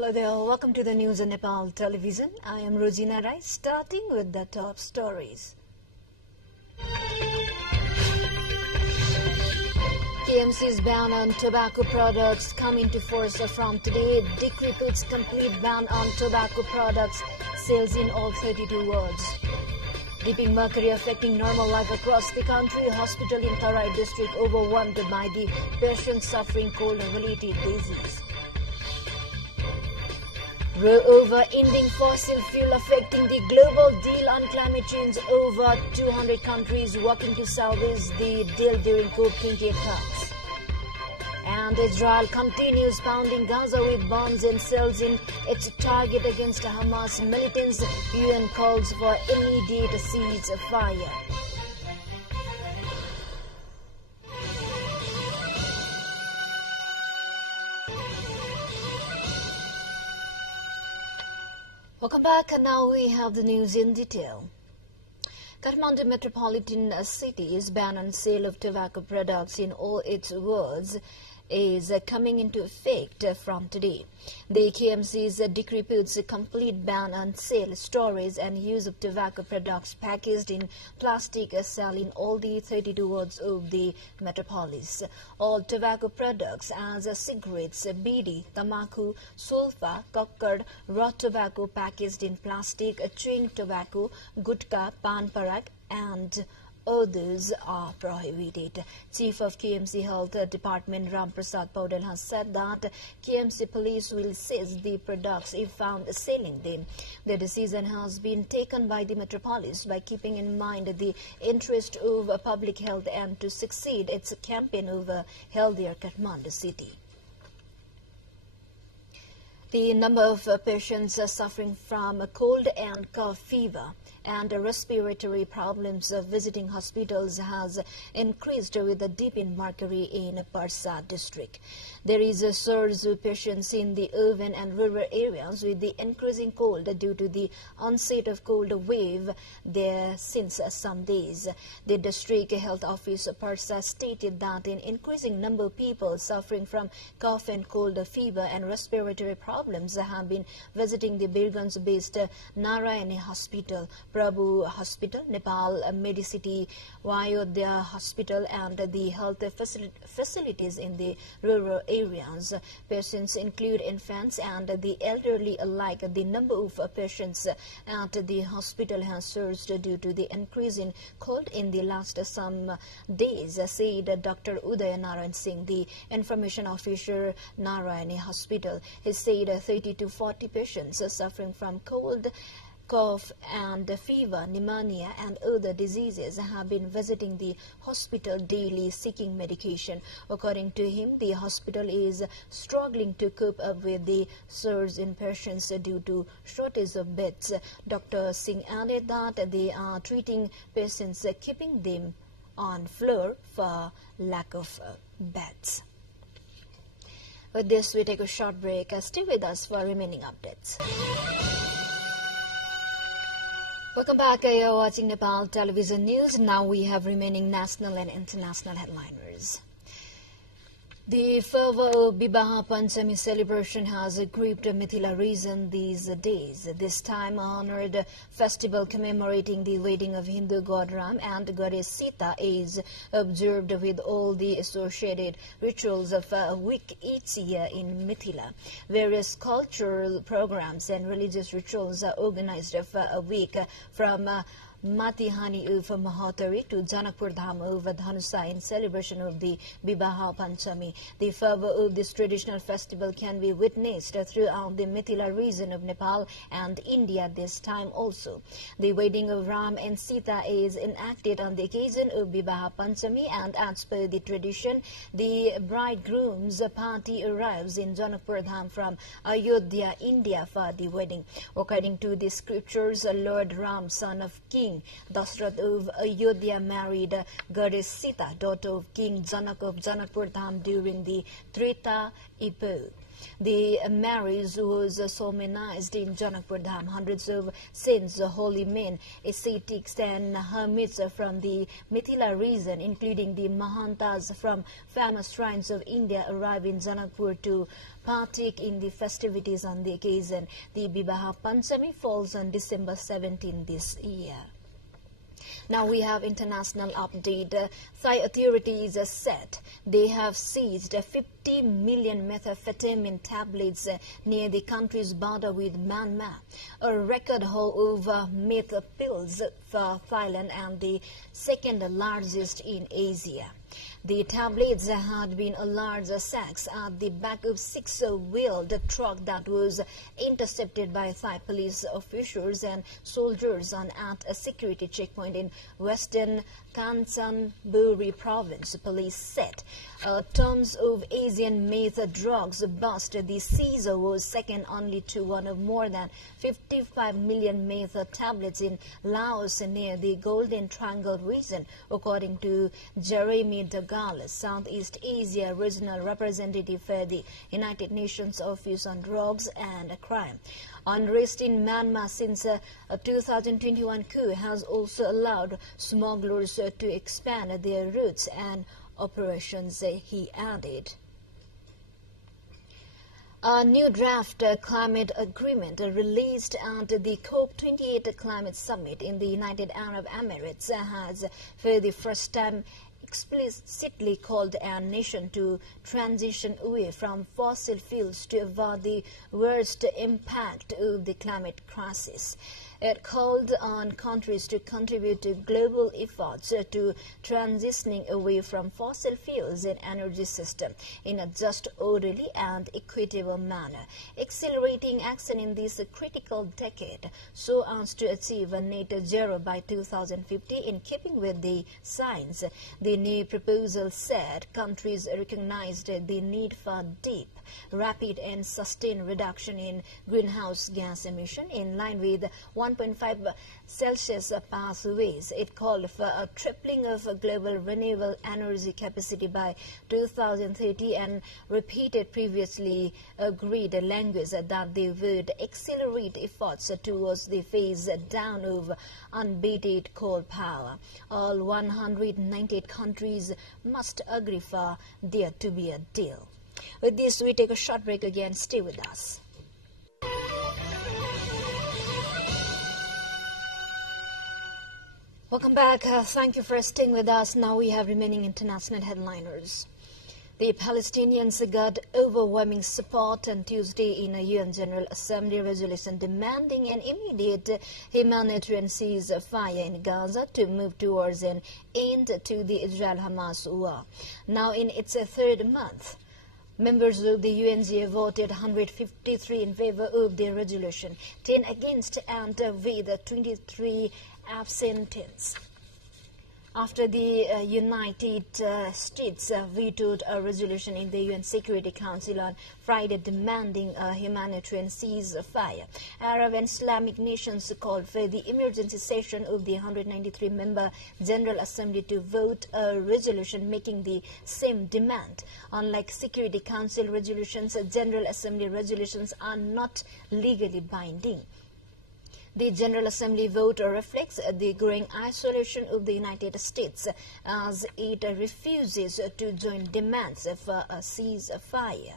Hello there, welcome to the news on Nepal television. I am Rosina Rai, starting with the top stories. KMC's ban on tobacco products come into force from today. Decree puts complete ban on tobacco products sales in all 32 wards. Dipping mercury affecting normal life across the country. Hospital in Tarai district overwhelmed by the patients suffering cold-related disease. Row over ending fossil fuel affecting the global deal on climate change. Over 200 countries working to salvage the deal during COP28 talks. And Israel continues pounding Gaza with bombs and cells in its target against Hamas militants. UN calls for immediate ceasefire. Welcome back, and now we have the news in detail. Kathmandu metropolitan city's ban on sale of tobacco products in all its wards is coming into effect from today. The KMC's decree puts a complete ban on sale, storage and use of tobacco products packaged in plastic sale in all the 32 wards of the metropolis. All tobacco products as cigarettes, bidi, tamaku, sulfa, kakkad, raw tobacco packaged in plastic, chewing tobacco, gutka, pan parak and others are prohibited. Chief of KMC Health Department Ram Prasad Paudel has said that KMC police will seize the products if found selling them. The decision has been taken by the metropolis by keeping in mind the interest of public health and to succeed its campaign of a healthier Kathmandu city. The number of patients suffering from cold and cough fever and respiratory problems visiting hospitals has increased with a dip in mercury in Parsa district. There is a surge of patients in the urban and rural areas with the increasing cold due to the onset of cold wave there since some days. The district health office Parsa stated that an increasing number of people suffering from cough and cold fever and respiratory problems have been visiting the Birganj-based Narayani Hospital, Prabhu Hospital, Nepal Medicity, Vayodhya Hospital and the health facilities in the rural areas. Patients include infants and the elderly alike. The number of patients at the hospital has surged due to the increase in cold in the last some days, said Dr. Uday Narayan Singh, the information officer, Narayani Hospital. He said 30 to 40 patients suffering from cold, cough and fever, pneumonia and other diseases have been visiting the hospital daily seeking medication. According to him, the hospital is struggling to cope up with the surge in patients due to shortage of beds. Dr. Singh added that they are treating patients, keeping them on floor for lack of beds. With this, we take a short break. Stay with us for remaining updates. Welcome back. You're watching Nepal Television News. Now we have remaining national and international headliners. The fervor of Bibaha Panchami celebration has gripped Mithila region these days. This time honored festival commemorating the wedding of Hindu god Ram and goddess Sita is observed with all the associated rituals of a week each year in Mithila. Various cultural programs and religious rituals are organized for a week from Matihani of Mahatari to Janakpur Dham of Dhanusa in celebration of the Bibaha Panchami. The fervor of this traditional festival can be witnessed throughout the Mithila region of Nepal and India this time also. The wedding of Ram and Sita is enacted on the occasion of Bibaha Panchami, and as per the tradition, the bridegroom's party arrives in Janakpur Dham from Ayodhya, India for the wedding. According to the scriptures, Lord Ram, son of King Dashrath of Ayodhya, married goddess Sita, daughter of King Janak of Janakpur Dham during the Treta Epoch. The marriage was solemnized in Janakpur Dham. Hundreds of saints, holy men, ascetics and hermits from the Mithila region, including the Mahantas from famous shrines of India, arrived in Janakpur to partake in the festivities on the occasion. The Bibaha Panchami falls on December 17 this year. Now we have international update. Thai authorities said they have seized 50 million methamphetamine tablets near the country's border with Myanmar, a record haul of meth pills for Thailand and the second largest in Asia. The tablets had been a large sacks at the back of six-wheeled truck that was intercepted by Thai police officials and soldiers at a security checkpoint in western Kanchanaburi province, police said. Tons of Asian meth drugs bust. The seizure was second only to one of more than 55 million meth tablets in Laos near the Golden Triangle region, according to Jeremy Douglas, Southeast Asia Regional Representative for the United Nations Office on Drugs and Crime. Unrest in Myanmar since 2021 coup has also allowed smugglers to expand their routes and operations, he added. A new draft climate agreement released at the COP28 Climate Summit in the United Arab Emirates has, for the first time, explicitly called our nation to transition away from fossil fuels to avoid the worst impact of the climate crisis. It called on countries to contribute to global efforts to transitioning away from fossil fuels and energy system in a just, orderly and equitable manner, accelerating action in this critical decade so as to achieve a net zero by 2050 in keeping with the science. The new proposal said countries recognized the need for deep, rapid and sustained reduction in greenhouse gas emission in line with 1.5 Celsius pathways. It called for a tripling of global renewable energy capacity by 2030 and repeated previously agreed language that they would accelerate efforts towards the phase down of unabated coal power. All 198 countries must agree for there to be a deal. With this, we take a short break again. Stay with us. Welcome back. Thank you for staying with us. Now we have remaining international headliners. The Palestinians got overwhelming support on Tuesday in a UN General Assembly resolution demanding an immediate humanitarian ceasefire in Gaza to move towards an end to the Israel-Hamas war. Now in its third month, members of the UNGA voted 153 in favor of the resolution, 10 against and with 23 abstentions. After the United States vetoed a resolution in the UN Security Council on Friday demanding a humanitarian ceasefire, Arab and Islamic nations called for the emergency session of the 193-member General Assembly to vote a resolution making the same demand. Unlike Security Council resolutions, General Assembly resolutions are not legally binding. The General Assembly vote reflects the growing isolation of the United States as it refuses to join demands for a ceasefire.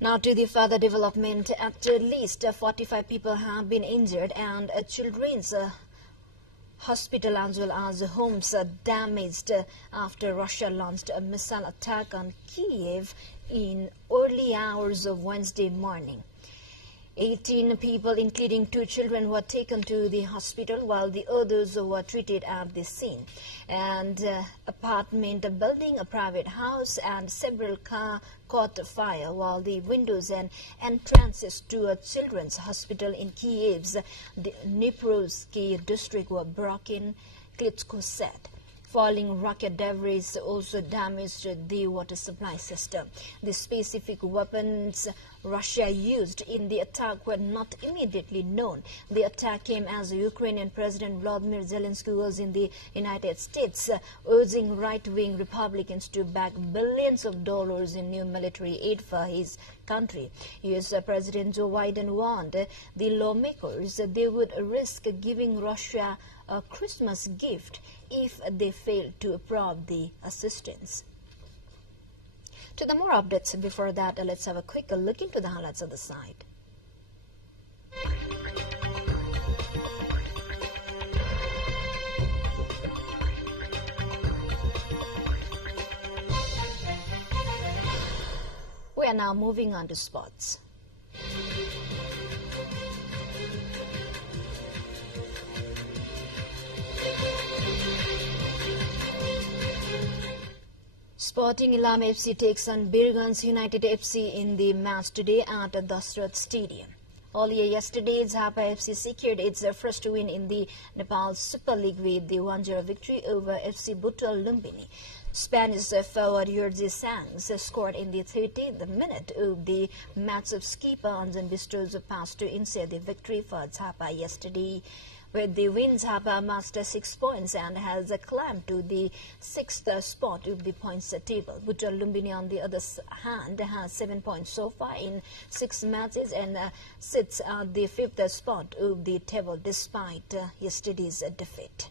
Now to the further development, at least 45 people have been injured and a children's hospital as well as homes damaged after Russia launched a missile attack on Kiev in early hours of Wednesday morning. 18 people, including 2 children, were taken to the hospital while the others were treated at the scene. And apartment building, a private house and several cars caught fire while the windows and entrances to a children's hospital in Kiev's Dniprovsky district were broken, Klitschko said. Falling rocket debris also damaged the water supply system. The specific weapons Russia used in the attack were not immediately known. The attack came as Ukrainian President Vladimir Zelensky was in the United States, urging right-wing Republicans to back billions of dollars in new military aid for his country. U.S. President Joe Biden warned the lawmakers they would risk giving Russia a Christmas gift if they failed to approve the assistance. To the more updates, before that, let's have a quick look into the highlights of the site. We are now moving on to sports. Sporting Ilam FC takes on Birgans United FC in the match today at Dasrat Stadium. Earlier yesterday, Zappa FC secured its first win in the Nepal Super League with the 1-0 victory over FC Butol Lumbini. Spanish forward Jorge Sanz scored in the 13th minute of the match of skipper Anjan Bistro's pass to ensure the victory for Zappa yesterday. With the win, Zappa amassed 6 points and has climbed to the 6th spot of the points table. Butol Lumbini, on the other hand, has 7 points so far in 6 matches and sits at the 5th spot of the table despite yesterday's defeat.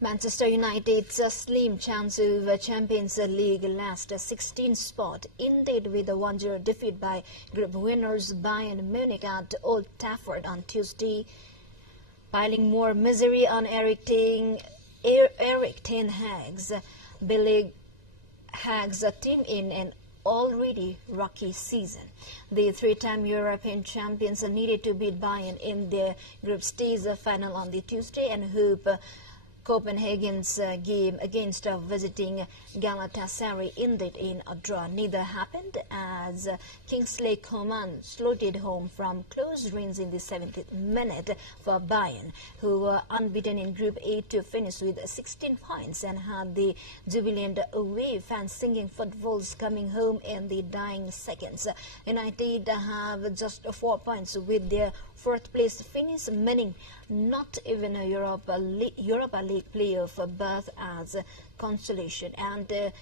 Manchester United's slim chance of Champions League last 16th spot ended with a 1-0 defeat by group winners Bayern Munich at Old Trafford on Tuesday, piling more misery on Eric Ten Hag's team in an already rocky season. The 3-time European champions needed to beat Bayern in their group stage final on the Tuesday and hope Copenhagen's game against visiting Galatasaray ended in a draw. Neither happened as Kingsley Coman slotted home from close range in the 70th minute for Bayern, who were unbeaten in Group A to finish with 16 points and had the jubilant away fans singing footballs coming home in the dying seconds. United have just 4 points with their 4th place finish, meaning not even a Europa League playoff berth as consolation, and the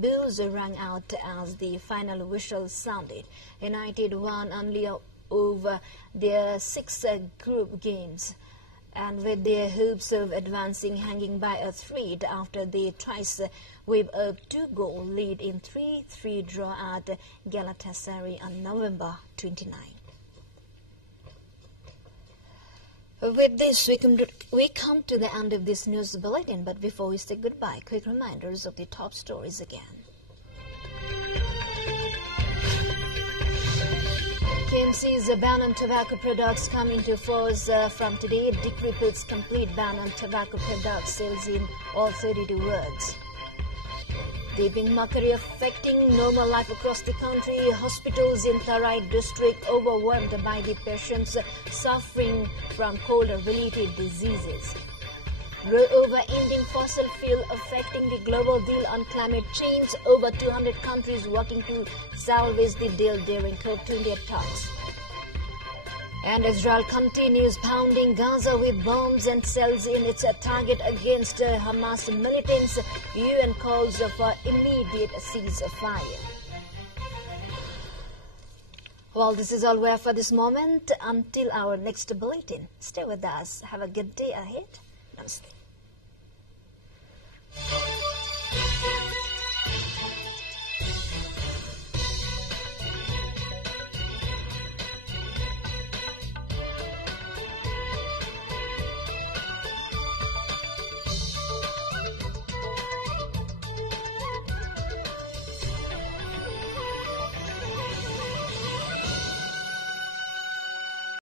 Bills rang out as the final whistle sounded. United won only over their 6 group games, and with their hopes of advancing hanging by a thread after they twice with a 2-goal lead in 3-3 draw at Galatasaray on November 29. With this, we come to the end of this news bulletin, but before we say goodbye, quick reminders of the top stories again. KMC's ban on tobacco products come into force from today. Decree puts complete ban on tobacco product sales in all 32 wards. Deeping mercury affecting normal life across the country. Hospitals in Tarai district overwhelmed by the patients suffering from cold-related diseases. Row over ending fossil fuel affecting the global deal on climate change. Over 200 countries working to salvage the deal during COP28 talks. And Israel continues pounding Gaza with bombs and cells in its target against Hamas militants. UN calls for immediate ceasefire. Well, this is all we have for this moment. Until our next bulletin, stay with us. Have a good day ahead. Namaste.